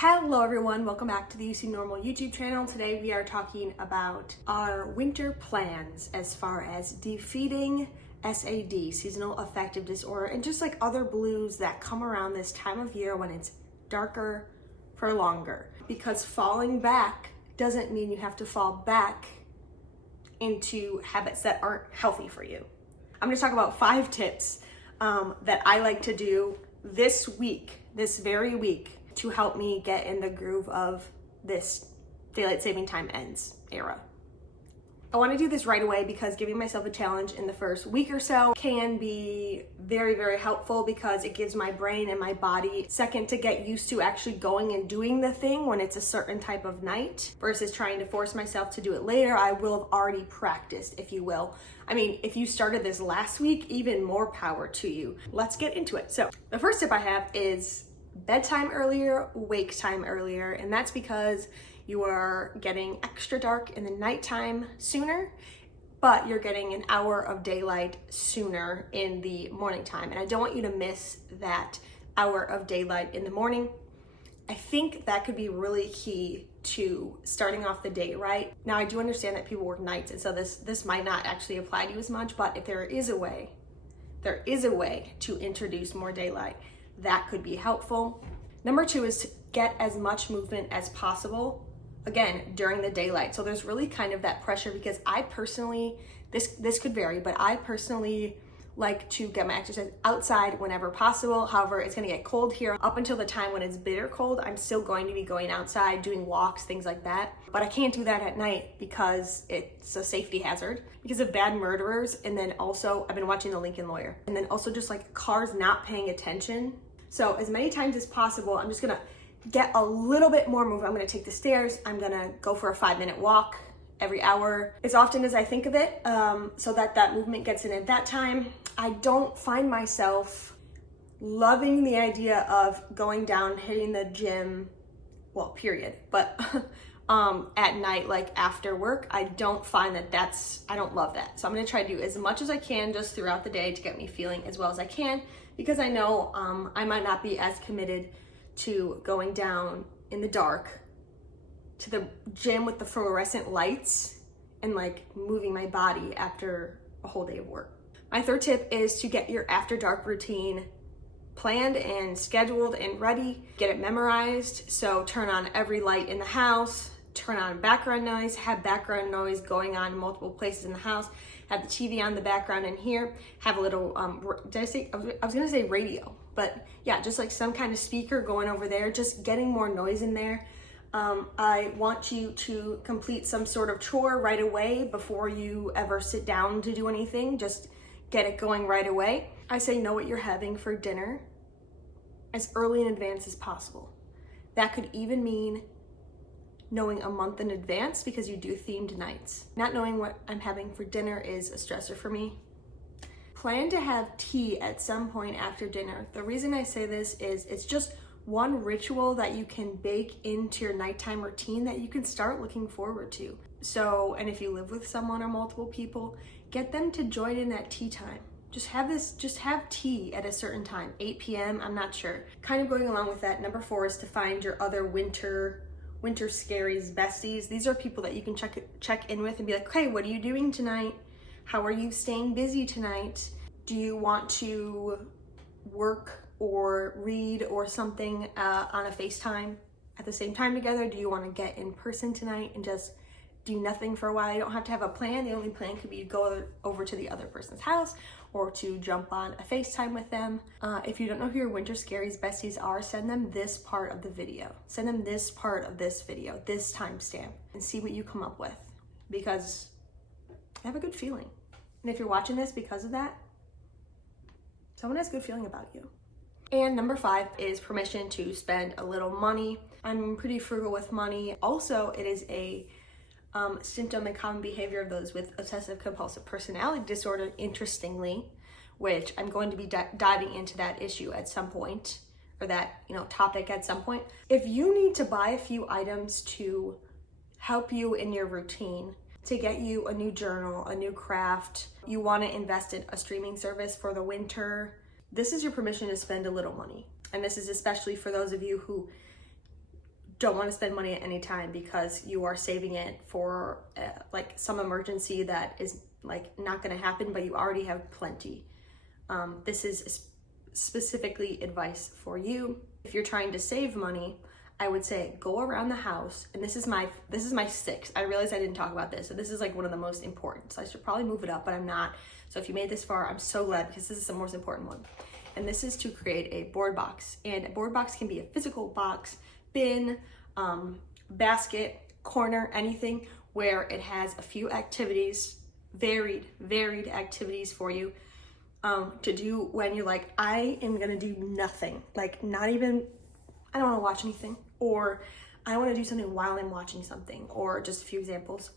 Hello everyone, welcome back to the UC Normal YouTube channel. Today we are talking about our winter plans as far as defeating SAD, seasonal affective disorder, and just like other blues that come around this time of year when it's darker for longer. Because falling back doesn't mean you have to fall back into habits that aren't healthy for you. I'm gonna talk about 5 tips that I like to do this very week, to help me get in the groove of this daylight saving time ends era. I want to do this right away because giving myself a challenge in the first week or so can be very, very helpful because it gives my brain and my body a second to get used to actually going and doing the thing when it's a certain type of night versus trying to force myself to do it later. I will have already practiced, if you will. I mean, if you started this last week, even more power to you. Let's get into it. So the first tip I have is bedtime earlier, wake time earlier, and that's because you are getting extra dark in the nighttime sooner, but you're getting an hour of daylight sooner in the morning time. And I don't want you to miss that hour of daylight in the morning. I think that could be really key to starting off the day right. Now, I do understand that people work nights, and so this might not actually apply to you as much, but if there is a way to introduce more daylight, that could be helpful. Number 2 is to get as much movement as possible, again, during the daylight. So there's really kind of that pressure because I personally, this could vary, but I personally like to get my exercise outside whenever possible. However, it's gonna get cold here. Up until the time when it's bitter cold, I'm still going to be going outside, doing walks, things like that. But I can't do that at night because it's a safety hazard because of bad murderers. And then also, I've been watching The Lincoln Lawyer. And then also just like cars not paying attention. So as many times as possible, I'm just gonna get a little bit more movement. I'm gonna take the stairs. I'm gonna go for a 5-minute walk every hour, as often as I think of it, so that movement gets in at that time. I don't find myself loving the idea of going down, hitting the gym, well, period, but at night, like after work. I don't find I don't love that. So I'm gonna try to do as much as I can just throughout the day to get me feeling as well as I can, because I know I might not be as committed to going down in the dark to the gym with the fluorescent lights and like moving my body after a whole day of work. My 3rd tip is to get your after dark routine planned and scheduled and ready. Get it memorized. So turn on every light in the house, turn on background noise, have background noise going on in multiple places in the house, have the TV on the background in here, have a little, I was gonna say radio, but yeah, just like some kind of speaker going over there, just getting more noise in there. I want you to complete some sort of chore right away before you ever sit down to do anything. Just get it going right away. I say know what you're having for dinner as early in advance as possible. That could even mean knowing a month in advance because you do themed nights. Not knowing what I'm having for dinner is a stressor for me. Plan to have tea at some point after dinner. The reason I say this is it's just one ritual that you can bake into your nighttime routine that you can start looking forward to. So, and if you live with someone or multiple people, get them to join in at tea time. Just have tea at a certain time, 8 p.m., I'm not sure. Kind of going along with that, number 4 is to find your other winter scaries besties. These are people that you can check in with and be like, hey, what are you doing tonight? How are you staying busy tonight? Do you want to work or read or something on a FaceTime at the same time together? Do you want to get in person tonight and just do nothing for a while? You don't have to have a plan. The only plan could be to go over to the other person's house or to jump on a FaceTime with them. If you don't know who your winter scaries besties are, send them this part of the video. Send them this part of this video, this timestamp, and see what you come up with, because I have a good feeling. And if you're watching this because of that, someone has a good feeling about you. And number 5 is permission to spend a little money. I'm pretty frugal with money. Also, it is a symptom and common behavior of those with obsessive compulsive personality disorder, interestingly, which I'm going to be diving into that issue at some point, or that topic at some point. If you need to buy a few items to help you in your routine, to get you a new journal, a new craft, you want to invest in a streaming service for the winter, this is your permission to spend a little money. And this is especially for those of you who don't want to spend money at any time because you are saving it for like some emergency that is like not going to happen, but you already have plenty. This is specifically advice for you. If you're trying to save money, I would say go around the house, and this is my 6th. I realized I didn't talk about this, so this is like one of the most important. So I should probably move it up, but I'm not. So if you made this far, I'm so glad, because this is the most important one. And this is to create a board box. And a board box can be a physical box, bin, basket, corner, anything where it has a few activities, varied activities for you to do when you're like, I am gonna do nothing, like not even, I don't want to watch anything, or I want to do something while I'm watching something, or just a few examples.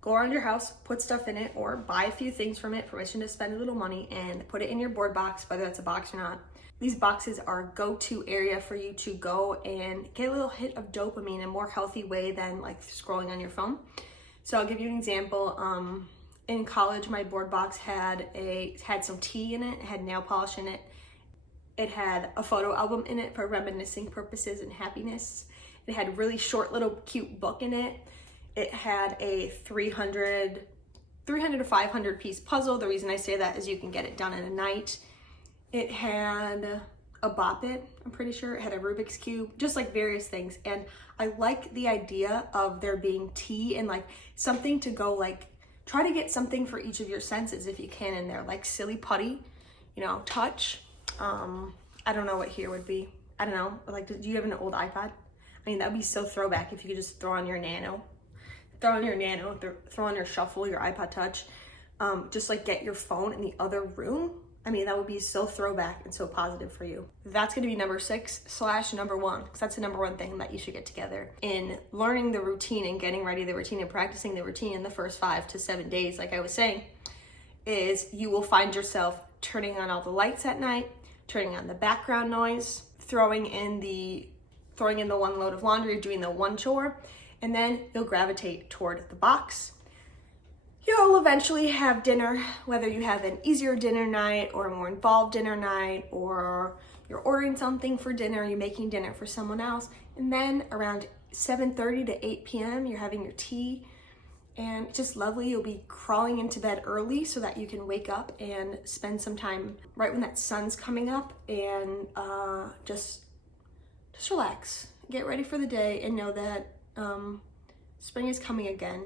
Go around your house, put stuff in it, or buy a few things from it, permission to spend a little money, and put it in your board box, whether that's a box or not. These boxes are a go-to area for you to go and get a little hit of dopamine in a more healthy way than like scrolling on your phone. So I'll give you an example. In college, my board box had some tea in it, had nail polish in it. It had a photo album in it for reminiscing purposes and happiness. It had a really short little cute book in it. It had a 300 to 500 piece puzzle. The reason I say that is you can get it done in a night. It had a Bop It, I'm pretty sure. It had a Rubik's Cube, just like various things. And I like the idea of there being tea and like something to go like, try to get something for each of your senses if you can in there, like silly putty, you know, touch. I don't know what here would be. I don't know, like, do you have an old iPod? I mean, that'd be so throwback if you could just throw on your Nano, throw on your Shuffle, your iPod Touch, just like get your phone in the other room. I mean, that would be so throwback and so positive for you. That's gonna be number 6/number 1, because that's the number 1 thing that you should get together in learning the routine and getting ready the routine and practicing the routine in the first 5 to 7 days, like I was saying, is you will find yourself turning on all the lights at night, turning on the background noise, throwing in the one load of laundry, doing the one chore, and then you'll gravitate toward the box. You'll eventually have dinner, whether you have an easier dinner night or a more involved dinner night, or you're ordering something for dinner, you're making dinner for someone else, and then around 7:30 to 8 p.m. you're having your tea, and it's just lovely. You'll be crawling into bed early so that you can wake up and spend some time right when that sun's coming up, and just relax, get ready for the day, and know that spring is coming again.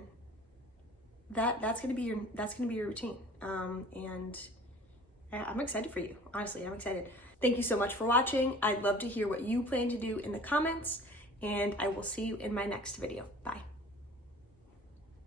That's gonna be your routine, and I'm excited for you. Honestly, I'm excited. Thank you so much for watching. I'd love to hear what you plan to do in the comments, and I will see you in my next video. Bye.